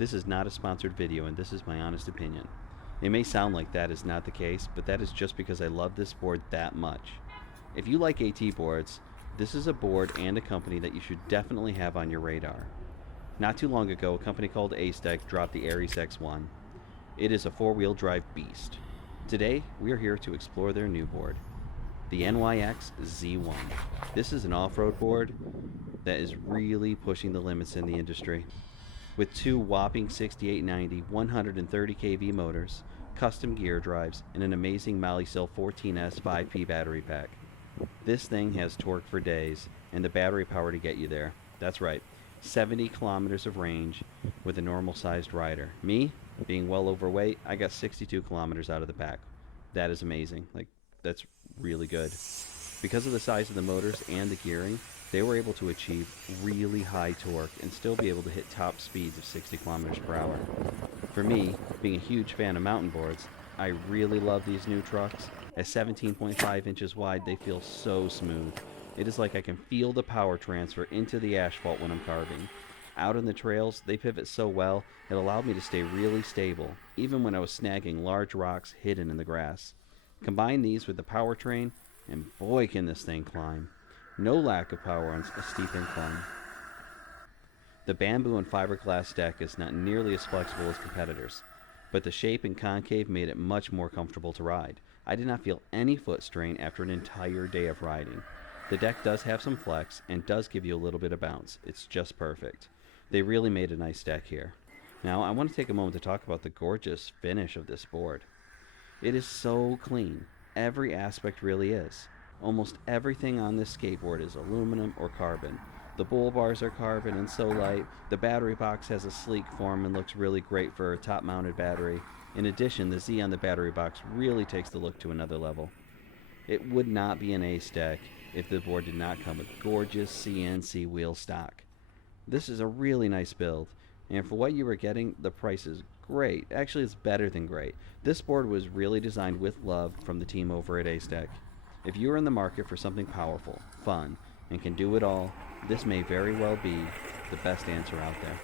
This is not a sponsored video, and this is my honest opinion. It may sound like that is not the case, but that is just because I love this board that much. If you like AT boards, this is a board and a company that you should definitely have on your radar. Not too long ago, a company called Acedeck dropped the Aries X1. It is a four-wheel drive beast. Today, we are here to explore their new board, the NYX Z1. This is an off-road board that is really pushing the limits in the industry. With two whopping 6890 130 kV motors, custom gear drives, and an amazing Molicel 14S 5P battery pack. This thing has torque for days and the battery power to get you there. That's right, 70 kilometers of range with a normal sized rider. Me, being well overweight, I got 62 kilometers out of the pack. That is amazing. That's really good. Because of the size of the motors and the gearing, they were able to achieve really high torque and still be able to hit top speeds of 60 kilometers per hour. For me, being a huge fan of mountain boards, I really love these new trucks. At 17.5 inches wide, they feel so smooth. It is like I can feel the power transfer into the asphalt when I'm carving. Out on the trails, they pivot so well, it allowed me to stay really stable, even when I was snagging large rocks hidden in the grass. Combine these with the powertrain, and boy can this thing climb. No lack of power on a steep incline. The bamboo and fiberglass deck is not nearly as flexible as competitors, but the shape and concave made it much more comfortable to ride. I did not feel any foot strain after an entire day of riding. The deck does have some flex and does give you a little bit of bounce. It's just perfect. They really made a nice deck here. Now I want to take a moment to talk about the gorgeous finish of this board. It is so clean. Every aspect really is. Almost everything on this skateboard is aluminum or carbon. The bull bars are carbon and so light. The battery box has a sleek form and looks really great for a top-mounted battery. In addition, the Z on the battery box really takes the look to another level. It would not be an Acedeck if the board did not come with gorgeous CNC wheel stock. This is a really nice build, and for what you were getting, the price is great. Actually, it's better than great. This board was really designed with love from the team over at Acedeck. If you are in the market for something powerful, fun, and can do it all, this may very well be the best answer out there.